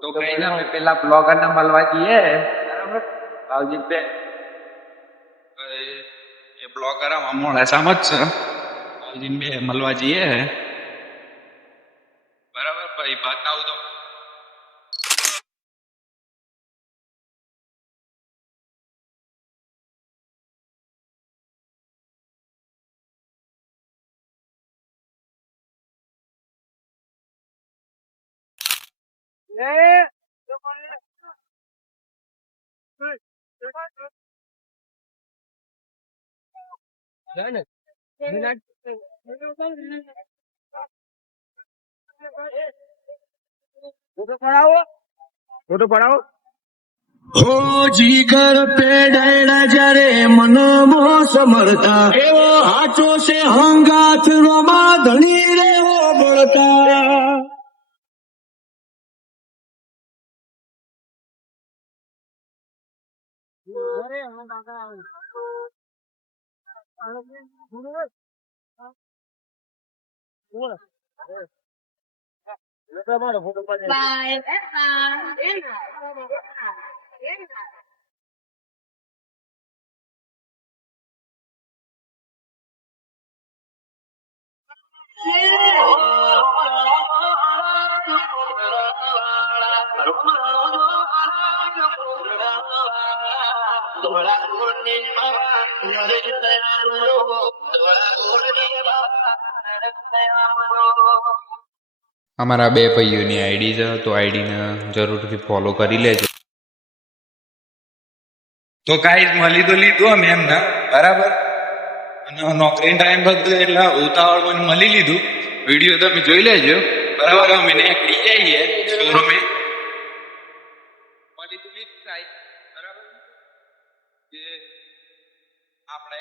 તો કઈ ના પેલા બ્લોગર ને મળવા જઈએ. બરાબર. બે એ બ્લોગર આમાં મોડાસામાં જ છે. ભાવજી બે મળવા જઈએ. બરાબર ભાઈ બતાવું તો ફોટો પડાવો હો જીગર પેડાયડા જ્યારે મનમો સમરતા એવો હાચો છે હંગાથ રોમા ધણી રેવો બળતા Five and five. અમારા બે ભાઈઓની આઈડી છે, તો આઈડીને જરૂરથી ફોલો કરી લેજો. તો કાંઈ મળી તો લીધું અમે એમને બરાબર? અને નોકરી ટાઈમ બધું એટલે ઉતાવળમાં મળી લીધું. વીડિયો તમે જોઈ લેજો. બરાબર, અમે નીકળી જઈએ શોરૂમે મળી તો લીધું બરાબર? જે આપણે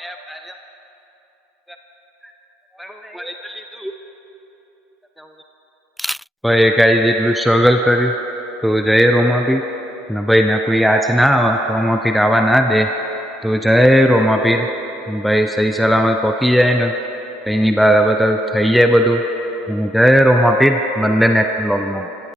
ભાઈ કાંઈ જેટલું સ્ટ્રગલ કર્યું, તો જય રોમાપીર અને ભાઈને કોઈ આજ ના આવે તો રોમાપીર આવા ના દે. તો જય રોમાપીર ભાઈ સહી સલામત પહોંચી જાય ને કંઈની બરાબર થઈ જાય બધું. જય રોમાપીર બંને નેક્સ્ટ બ્લોગમાં